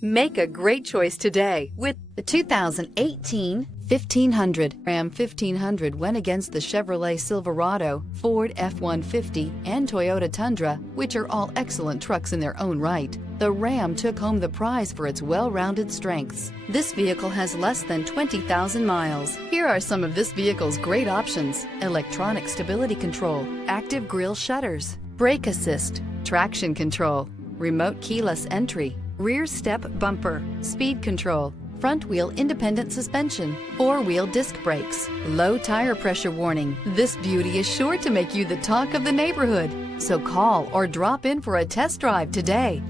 Make a great choice today with the 2018 1500. Ram 1500 went against the Chevrolet Silverado, Ford F-150, and Toyota Tundra, which are all excellent trucks in their own right. The Ram took home the prize for its well-rounded strengths. This vehicle has less than 20,000 miles. Here are some of this vehicle's great options: electronic stability control, active grille shutters, brake assist, traction control, remote keyless entry, rear step bumper, speed control, front wheel independent suspension, four-wheel disc brakes, low tire pressure warning. This beauty is sure to make you the talk of the neighborhood. So call or drop in for a test drive today.